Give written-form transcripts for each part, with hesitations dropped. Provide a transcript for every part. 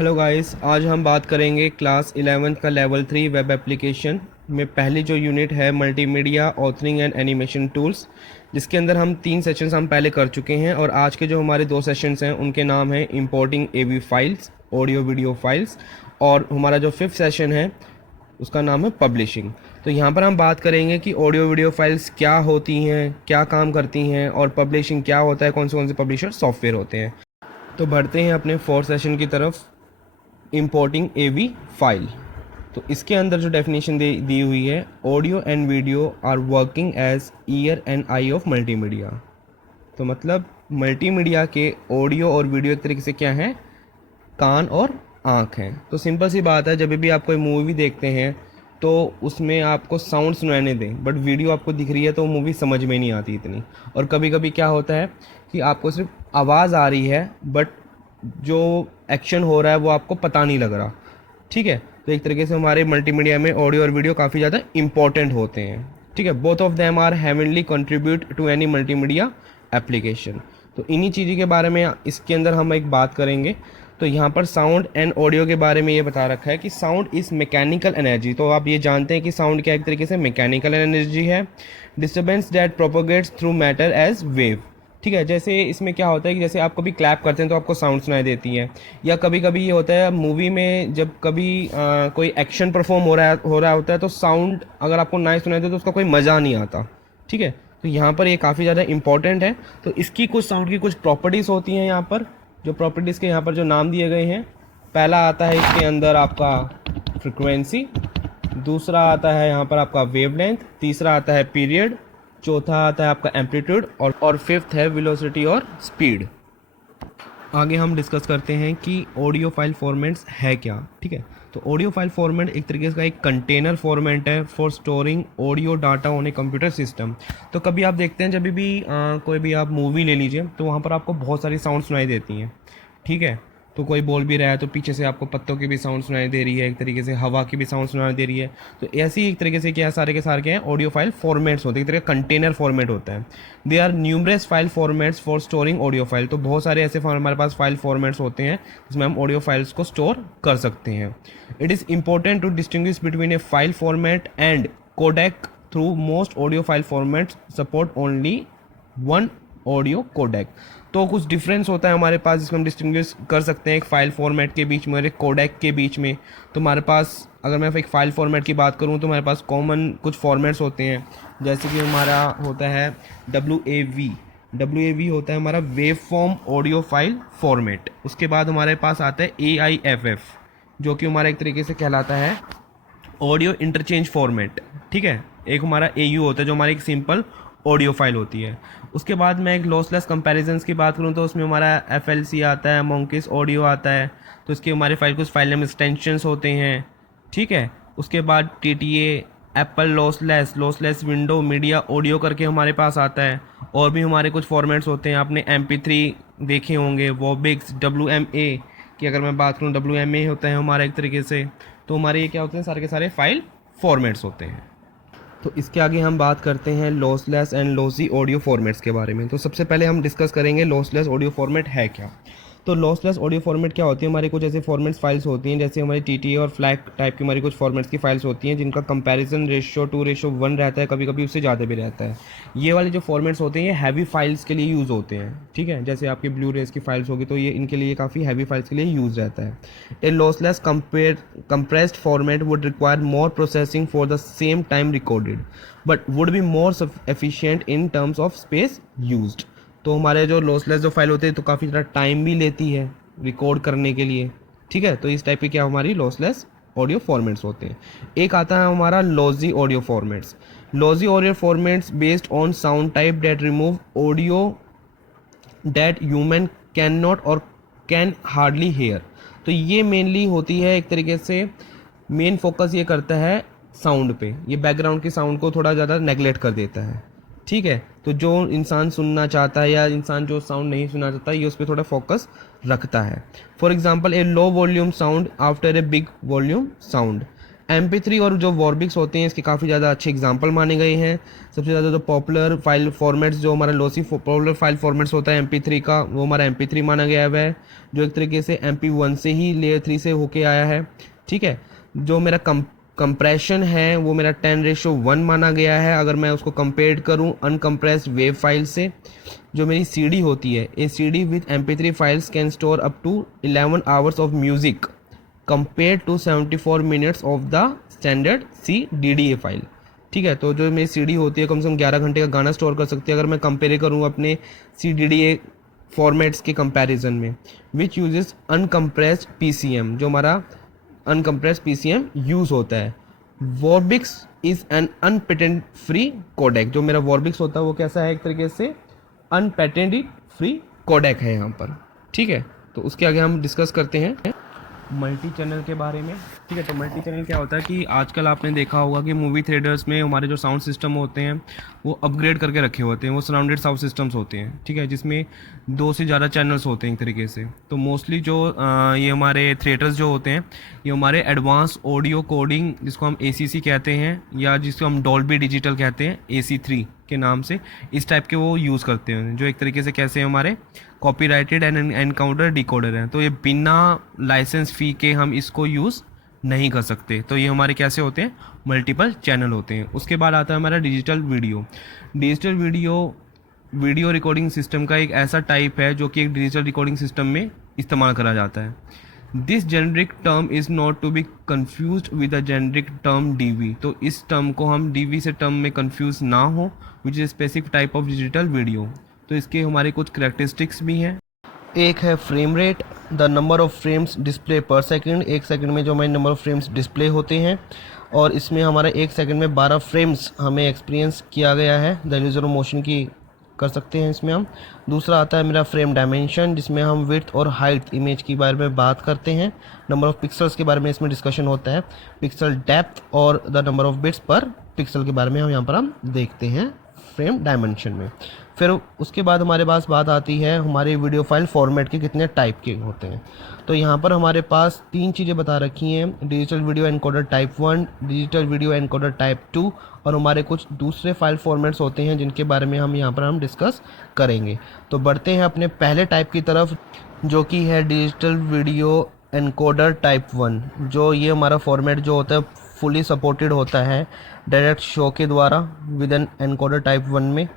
Hello guys, आज हम बात करेंगे क्लास 11th का लेवल 3 वेब एप्लीकेशन में पहली जो यूनिट है multimedia authoring and animation tools, जिसके अंदर हम 3 सेशंस हम पहले कर चुके हैं और आज के जो हमारे 2 सेशंस हैं उनके नाम हैं इंपोर्टिंग एवी फाइल्स, ऑडियो वीडियो फाइल्स, और हमारा जो 5th सेशन है उसका नाम है पब्लिशिंग। तो यहाँ पर हम बात करेंगे कि ऑडियो वीडियो फाइल्स क्या होती हैं, क्या काम करती हैं, और पब्लिशिंग क्या होता है, कौन से पब्लिशर सॉफ्टवेयर होते हैं। तो बढ़ते हैं अपने 4th सेशन की तरफ, इंपोर्टिंग एवी फाइल। तो इसके अंदर जो डेफिनेशन दी हुई है, audio and video are working as ear and eye of multimedia. तो मतलब मल्टीमीडिया के ऑडियो और वीडियो एक तरीके से क्या है, कान और आँख हैं। तो सिंपल सी बात है, जब भी आप कोई मूवी देखते हैं तो उसमें आपको साउंड सुनाने दें, बट वीडियो आपको दिख रही है तो मूवी समझ में नहीं आती इतनी। और कभी कभी क्या होता है कि आपको सिर्फ आवाज़ आ रही है बट जो एक्शन हो रहा है वो आपको पता नहीं लग रहा। ठीक है, तो एक तरीके से हमारे मल्टीमीडिया में ऑडियो और वीडियो काफ़ी ज़्यादा इंपॉर्टेंट होते हैं। ठीक है, both of them are heavenly contribute to any multimedia application. तो इन्हीं चीज़ों के बारे में इसके अंदर हम एक बात करेंगे। तो यहाँ पर साउंड एंड ऑडियो के बारे में ये बता रखा है कि साउंड इज़ मैकेनिकल एनर्जी। तो आप ये जानते हैं कि साउंड क्या एक तरीके से मैकेनिकल एनर्जी है, disturbance that propagates through matter as wave. ठीक है, जैसे इसमें क्या होता है कि जैसे आप कभी क्लैप करते हैं तो आपको साउंड सुनाई देती है, या कभी कभी ये होता है मूवी में जब कभी कोई एक्शन परफॉर्म हो रहा होता है तो साउंड अगर आपको ना सुनाई दे तो उसका कोई मज़ा नहीं आता। ठीक है, तो यहाँ पर ये काफ़ी ज़्यादा इंपॉर्टेंट है। तो इसकी कुछ साउंड की कुछ प्रॉपर्टीज़ होती हैं यहाँ पर, जो प्रॉपर्टीज़ के यहाँ पर जो नाम दिए गए हैं। पहला आता है इसके अंदर आपका फ्रिक्वेंसी, दूसरा आता है यहाँ पर आपका वेवलेंथ, तीसरा आता है पीरियड, चौथा आता है आपका एम्पलीट्यूड, और फिफ्थ है वेलोसिटी और स्पीड। आगे हम डिस्कस करते हैं कि ऑडियो फाइल फॉर्मेट्स है क्या। ठीक है, तो ऑडियो फाइल फॉर्मेट एक तरीके का एक कंटेनर फॉर्मेट है for storing audio data on a computer system. तो कभी आप देखते हैं, जब भी कोई भी आप मूवी ले लीजिए तो वहाँ पर आपको बहुत सारी साउंड सुनाई देती हैं। ठीक है, तो कोई बोल भी रहा है तो पीछे से आपको पत्तों की भी साउंड सुनाई दे रही है, एक तरीके से हवा की भी साउंड सुनाई दे रही है। तो ऐसी एक तरीके से क्या सारे के सारे क्या हैं, ऑडियो फाइल फॉर्मेट्स होते हैं, एक तरह का कंटेनर फॉर्मेट होता है। There are numerous file formats for storing audio file. तो बहुत सारे ऐसे हमारे पास फाइल फॉर्मेट्स होते हैं जिसमें हम ऑडियो फाइल्स को स्टोर कर सकते हैं। It is important to distinguish between a file format and codec through most audio file formats support only one audio codec. तो कुछ डिफरेंस होता है हमारे पास जिसमें हम डिस्टिंग्विश कर सकते हैं एक फ़ाइल फॉर्मेट के बीच में और एक कोडेक के बीच में। तो हमारे पास अगर मैं एक फ़ाइल फॉर्मेट की बात करूं तो हमारे पास कॉमन कुछ फॉर्मेट्स होते हैं, जैसे कि हमारा होता है WAV होता है हमारा wave form audio file format. उसके बाद हमारे पास आता है AIFF, जो कि हमारा एक तरीके से कहलाता है ऑडियो इंटरचेंज फॉर्मेट। ठीक है, एक हमारा AU होता है जो हमारी एक सिंपल ऑडियो फाइल होती है। उसके बाद मैं एक लॉसलेस कंपैरिजंस की बात करूं तो उसमें हमारा FLC आता है, मोंकिस ऑडियो आता है। तो इसके हमारे फाइल कुछ फाइल नेम एक्सटेंशंस होते हैं। ठीक है, उसके बाद TTA, Apple lossless window media audio करके हमारे पास आता है। और भी हमारे कुछ फॉर्मेट्स होते हैं, आपने MP3 देखे होंगे, वॉबिक्स, WMA की अगर मैं बात करूँ, WMA होता है हमारा एक तरीके से। तो हमारे ये क्या होते हैं, सारे के सारे फाइल फॉर्मेट्स होते हैं। तो इसके आगे हम बात करते हैं lossless and lossy audio formats के बारे में। तो सबसे पहले हम डिस्कस करेंगे लॉसलेस ऑडियो फॉर्मेट है क्या। तो लॉसलेस ऑडियो फॉर्मेट क्या होती है, हमारी कुछ ऐसे फॉर्मेट्स फाइल्स होती हैं, जैसे हमारी TTA और फ्लैग टाइप की हमारी कुछ फॉर्मेट्स की फाइल्स होती हैं जिनका कंपैरिजन रेशियो 2:1 रहता है, कभी कभी उससे ज़्यादा भी रहता है। ये वाले जो फॉर्मेट्स होते हैं ये हैवी फाइल्स के लिए यूज़ होते हैं। ठीक है, जैसे आपकी ब्लू रेज की फाइल्स होगी तो ये इनके लिए काफ़ी हैवी फाइल्स के लिए यूज़ रहता है। ए lossless compressed format would require more processing for the same time recorded but would be more efficient in terms of space used. तो हमारे जो लॉसलेस जो फाइल होते हैं तो काफ़ी ज़्यादा टाइम भी लेती है रिकॉर्ड करने के लिए। ठीक है, तो इस टाइप की क्या हमारी लॉसलेस ऑडियो फॉर्मेट्स होते हैं। एक आता है हमारा lossy audio formats. Lossy audio formats based on sound type that remove audio that human can not और कैन हार्डली हेयर। तो ये मेनली होती है एक तरीके से, मेन फोकस ये करता है साउंड पे, ये बैकग्राउंड की साउंड को थोड़ा ज़्यादा नेगलेक्ट कर देता है। ठीक है, तो जो इंसान सुनना चाहता है या इंसान जो साउंड नहीं सुनना चाहता ये उस पर थोड़ा फोकस रखता है। For example A low volume sound after a big volume sound MP3 और जो वॉर्बिक्स होते हैं इसके काफ़ी ज़्यादा अच्छे एग्जांपल माने गए हैं। सबसे ज़्यादा जो पॉपुलर फाइल फॉर्मेट्स, जो हमारा लॉसी पॉपुलर फाइल फॉर्मेट्स होता है MP3 का, वो हमारा MP3 माना गया हुआ है, जो एक तरीके से MP1 से ही लेयर 3 से होके आया है। ठीक है, जो मेरा कंप्रेशन है वो मेरा 10:1 माना गया है। अगर मैं उसको कंपेयर करूं अनकम्प्रेस्ड वेव फाइल से, जो मेरी CD होती है, a CD with MP3 files can store up to 11 hours of music compare to 74 minutes of the standard CDDA file. ठीक है, तो जो मेरी CD होती है कम से कम 11 घंटे का गाना स्टोर कर सकती है अगर मैं कंपेयर करूँ अपने CDDA फॉर्मेट्स के कंपैरिजन में, विच यूजेस अनकम्प्रेस्ड PCM, जो हमारा अनकम्प्रेस्ड PCM यूज़ होता है। वॉर्बिक्स इज़ एन अनपेटेंट फ्री कोडेक, जो मेरा वॉर्बिक्स होता है वो कैसा है, एक तरीके से अनपेटेंटेड फ्री कोडेक है यहाँ पर। ठीक है, तो उसके आगे हम डिस्कस करते हैं मल्टी चैनल के बारे में। ठीक है, तो मल्टी चैनल क्या होता है कि आजकल आपने देखा होगा कि मूवी थिएटर्स में हमारे जो साउंड सिस्टम होते हैं वो अपग्रेड करके रखे होते हैं, वो सराउंडेड साउंड सिस्टम्स होते हैं। ठीक है, जिसमें 2 से ज़्यादा चैनल्स होते हैं एक तरीके से। तो मोस्टली जो ये हमारे थिएटर्स जो होते हैं ये हमारे एडवांस ऑडियो कोडिंग, जिसको हम ACC कहते हैं या जिसको हम डॉल्बी डिजिटल कहते हैं AC3 के नाम से, इस टाइप के वो यूज़ करते हैं, जो एक तरीके से कैसे हमारे कॉपीराइटेड एंड एनकाउंटर डिकोडर हैं। तो ये बिना लाइसेंस फ़ी के हम इसको यूज़ नहीं कर सकते। तो ये हमारे कैसे होते हैं, मल्टीपल चैनल होते हैं। उसके बाद आता है हमारा digital video. Digital video recording system का एक ऐसा टाइप है जो कि एक डिजिटल रिकॉर्डिंग सिस्टम में इस्तेमाल करा जाता है। This generic term is not to be confuse with the generic term DV। तो इस टर्म को हम DV से टर्म में कन्फ्यूज ना हो, which is specific type of digital video. तो इसके हमारे कुछ करेक्टरिस्टिक्स भी हैं। एक है frame rate, the number of frames display पर सेकंड, एक सेकंड में जो हमारे नंबर ऑफ फ्रेम्स डिस्प्ले होते हैं, और इसमें हमारा एक सेकंड में 12 फ्रेम्स हमें एक्सपीरियंस किया गया है। द इल्यूजन ऑफ मोशन की कर सकते हैं इसमें हम। दूसरा आता है मेरा फ्रेम डायमेंशन, जिसमें हम विड्थ और हाइट इमेज के बारे में बात करते हैं। नंबर ऑफ पिक्सल्स के बारे में इसमें डिस्कशन होता है। पिक्सल डेप्थ और द नंबर ऑफ बिट्स पर पिक्सल के बारे में हम यहाँ पर हम देखते हैं फ्रेम डायमेंशन में। फिर उसके बाद हमारे पास बात आती है हमारे वीडियो फाइल फॉर्मेट के कितने टाइप के होते हैं। तो यहाँ पर हमारे पास 3 चीज़ें बता रखी हैं, digital video encoder type 1, digital video encoder type 2, और हमारे कुछ दूसरे फाइल फॉर्मेट्स होते हैं जिनके बारे में हम यहाँ पर हम डिस्कस करेंगे। तो बढ़ते हैं अपने पहले टाइप की तरफ, जो कि है डिजिटल वीडियो एनकोडर टाइप 1। जो ये हमारा फॉर्मेट जो होता है फुली सपोर्टेड होता है डायरेक्ट शो के द्वारा विद एन एनकोडर टाइप 1 में।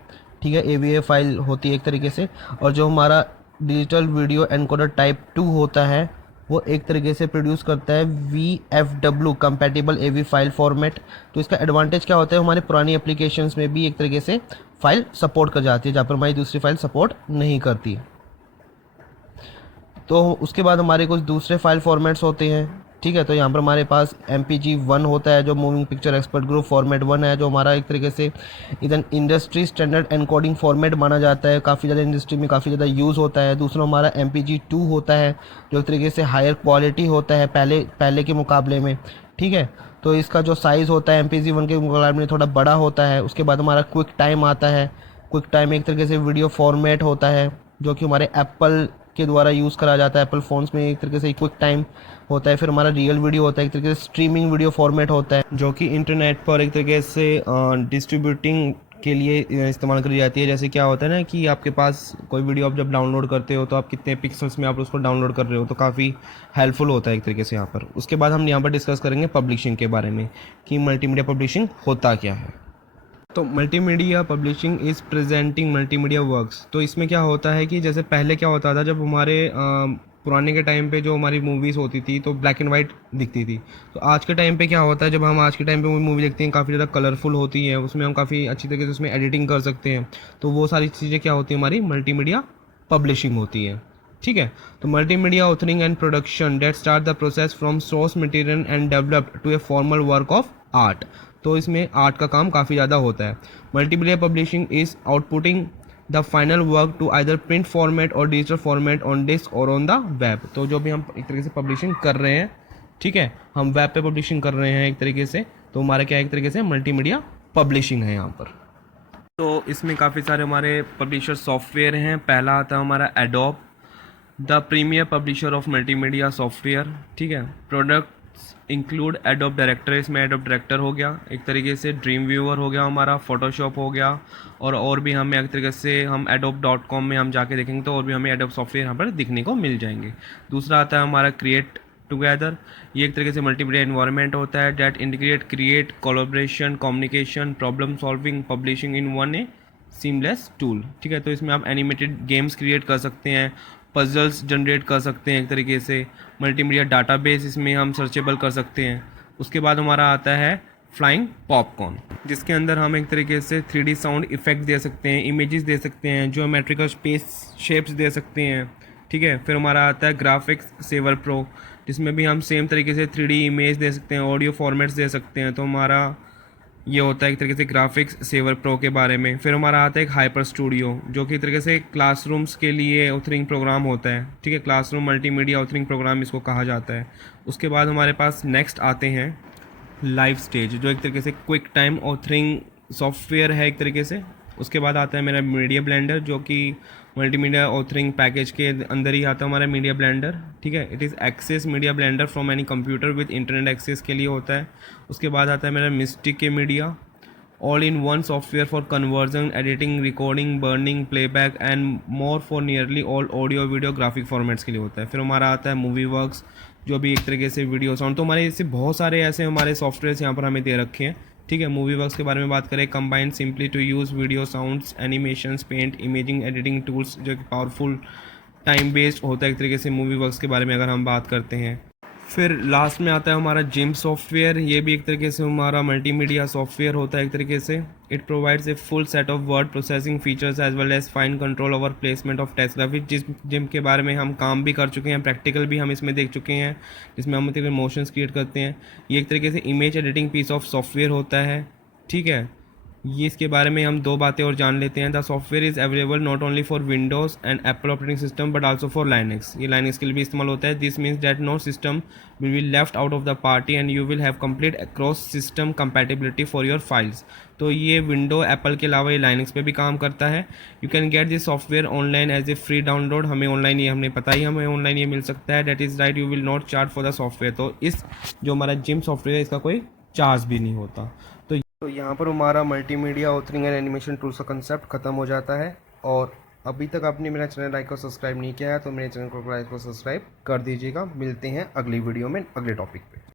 ठीक है, AVA फाइल होती है एक तरीके से। और जो हमारा डिजिटल वीडियो एनकोडर टाइप 2 होता है वो एक तरीके से प्रोड्यूस करता है VFW compatible AV file format. तो इसका एडवांटेज क्या होता है, हमारे पुरानी एप्लीकेशंस में भी एक तरीके से फाइल सपोर्ट कर जाती है जहाँ पर हमारी दूसरी फाइल सपोर्ट नहीं करती। तो उसके बाद हमारे कुछ दूसरे फाइल फॉर्मेट्स होते हैं। ठीक है, तो यहाँ पर हमारे पास MPG-1 होता है, जो moving picture expert group format 1 है, जो हमारा एक तरीके से इधर इंडस्ट्री स्टैंडर्ड एनकोडिंग फॉर्मेट माना जाता है, काफ़ी ज़्यादा इंडस्ट्री में काफ़ी ज़्यादा यूज़ होता है। दूसरा हमारा MPG-2 होता है, जो एक तरीके से हायर क्वालिटी होता है पहले के मुकाबले में। ठीक है, तो इसका जो साइज़ होता है MPG-1 के मुकाबले में थोड़ा बड़ा होता है। उसके बाद हमारा क्विक टाइम आता है। क्विक टाइम एक तरीके से वीडियो फॉर्मेट होता है जो कि हमारे एप्पल के द्वारा यूज़ करा जाता है। एप्पल फ़ोन्स में एक तरीके से क्विक टाइम होता है। फिर हमारा रियल वीडियो होता है, एक तरीके से स्ट्रीमिंग वीडियो फॉर्मेट होता है, जो कि इंटरनेट पर एक तरीके से डिस्ट्रीब्यूटिंग के लिए इस्तेमाल करी जाती है। जैसे क्या होता है ना कि आपके पास कोई वीडियो आप जब डाउनलोड करते हो तो आप कितने पिक्सल्स में आप उसको डाउनलोड कर रहे हो, तो काफ़ी हेल्पफुल होता है एक तरीके से यहाँ पर। उसके बाद हम यहाँ पर डिस्कस करेंगे पब्लिशिंग के बारे में कि मल्टीमीडिया पब्लिशिंग होता क्या है। तो multimedia publishing is presenting multimedia works. तो इसमें क्या होता है कि जैसे पहले क्या होता था, जब हमारे पुराने के टाइम पे जो हमारी मूवीज़ होती थी तो ब्लैक एंड वाइट दिखती थी। तो आज के टाइम पे क्या होता है, जब हम आज के टाइम पे मूवी देखते हैं काफ़ी ज़्यादा कलरफुल होती है, उसमें हम काफ़ी अच्छी तरीके से उसमें एडिटिंग कर सकते हैं। तो वो सारी चीज़ें क्या होती है, हमारी मल्टीमीडिया पब्लिशिंग होती है। ठीक है, तो multimedia authoring and production that start the process from source material and developed to a formal work of art. तो इसमें आर्ट का काम काफ़ी ज़्यादा होता है। Multimedia publishing is outputting the final work to either print format और digital format on disk और ऑन द वेब। तो जो भी हम एक तरीके से पब्लिशिंग कर रहे हैं, ठीक है, हम वेब पे पब्लिशिंग कर रहे हैं एक तरीके से, तो हमारा क्या एक तरीके से मल्टीमीडिया पब्लिशिंग है यहाँ पर। तो इसमें काफ़ी सारे हमारे पब्लिशर सॉफ्टवेयर हैं। पहला आता है हमारा Adobe, the premier publisher of multimedia software. ठीक है, प्रोडक्ट इंक्लूड एडोब डायरेक्टर, इसमें एडोब डायरेक्टर हो गया, एक तरीके से ड्रीम व्यूअर हो गया हमारा, फोटोशॉप हो गया, और भी हमें एक तरीके से हम adobe.com में हम जाके देखेंगे तो और भी हमें एडोब सॉफ्टवेयर यहाँ पर दिखने को मिल जाएंगे। दूसरा आता है हमारा क्रिएट टुगेदर, ये एक तरीके से मल्टीमीडिया एनवायरनमेंट होता है that integrate create collaboration communication problem solving publishing in one a seamless tool. ठीक है, तो इसमें आप एनिमेटेड गेम्स क्रिएट कर सकते हैं, पजल्स जनरेट कर सकते हैं, एक तरीके से मल्टीमीडिया डाटाबेस इसमें हम सर्चेबल कर सकते हैं। उसके बाद हमारा आता है फ्लाइंग पॉपकॉर्न, जिसके अंदर हम एक तरीके से 3D साउंड इफेक्ट दे सकते हैं, इमेजेस दे सकते हैं, ज्योमेट्रिकल स्पेस शेप्स दे सकते हैं। ठीक है, फिर हमारा आता है ग्राफिक्स सेवर प्रो, जिसमें भी हम सेम तरीके से 3D इमेज दे सकते हैं, ऑडियो फॉर्मेट्स दे सकते हैं। तो हमारा ये होता है एक तरीके से ग्राफिक्स सेवर प्रो के बारे में। फिर हमारा आता है एक हाइपर स्टूडियो, जो कि एक तरीके से क्लासरूम्स के लिए ऑथरिंग प्रोग्राम होता है। ठीक है, क्लासरूम मल्टीमीडिया ऑथरिंग प्रोग्राम इसको कहा जाता है। उसके बाद हमारे पास नेक्स्ट आते हैं लाइव स्टेज, जो एक तरीके से क्विक टाइम ऑथरिंग सॉफ्टवेयर है एक तरीके से। उसके बाद आता है मेरा मीडिया ब्लेंडर, जो कि मल्टीमीडिया ऑथरिंग पैकेज के अंदर ही आता है हमारा मीडिया ब्लेंडर। ठीक है, it is access media blender from any computer with internet access के लिए होता है। उसके बाद आता है मेरा मिस्टिक के media, all in one software for conversion editing recording burning playback and more for nearly all audio video graphic formats के लिए होता है। फिर हमारा आता है मूवी वर्क्स, जो भी एक तरीके से वीडियो साउंड, तो हमारे इससे बहुत सारे ऐसे हमारे सॉफ्टवेयर्स यहाँ पर हमें दे रखे हैं। ठीक है, मूवी वर्क्स के बारे में बात करें, combined simply to use video sounds animations paint imaging editing tools, जो कि पावरफुल टाइम बेस्ड होता है एक तरीके से मूवी वर्क्स के बारे में अगर हम बात करते हैं। फिर लास्ट में आता है हमारा जिम सॉफ्टवेयर, ये भी एक तरीके से हमारा मल्टीमीडिया सॉफ्टवेयर होता है एक तरीके से। It provides a full set of word processing features as well as fine control over placement of text graphics, जिस जिम के बारे में हम काम भी कर चुके हैं, प्रैक्टिकल भी हम इसमें देख चुके हैं, जिसमें हम मोशंस क्रिएट करते हैं। ये एक तरीके से image editing piece of software होता है। ठीक है, ये इसके बारे में हम दो बातें और जान लेते हैं। The software is available not only for Windows and Apple operating system but also for Linux, ये लाइनक्स के लिए भी इस्तेमाल होता है। This means that no system will be left out of the party and you will have complete cross system compatibility for your files. तो ये window Apple के अलावा ये लाइनक्स पे भी काम करता है। You can get this software online as a free download, हमें ऑनलाइन ये हमने पता ही हमें ऑनलाइन ये मिल सकता है। That is right, you will not charge for the software, तो इस जो हमारा जिम सॉफ्टवेयर है इसका कोई चार्ज भी नहीं होता। तो यहाँ पर हमारा multimedia authoring and animation tools का कंसेप्ट खत्म हो जाता है। और अभी तक आपने मेरा चैनल लाइक और सब्सक्राइब नहीं किया है तो मेरे चैनल को लाइक और सब्सक्राइब कर दीजिएगा। मिलते हैं अगली वीडियो में अगले टॉपिक पे।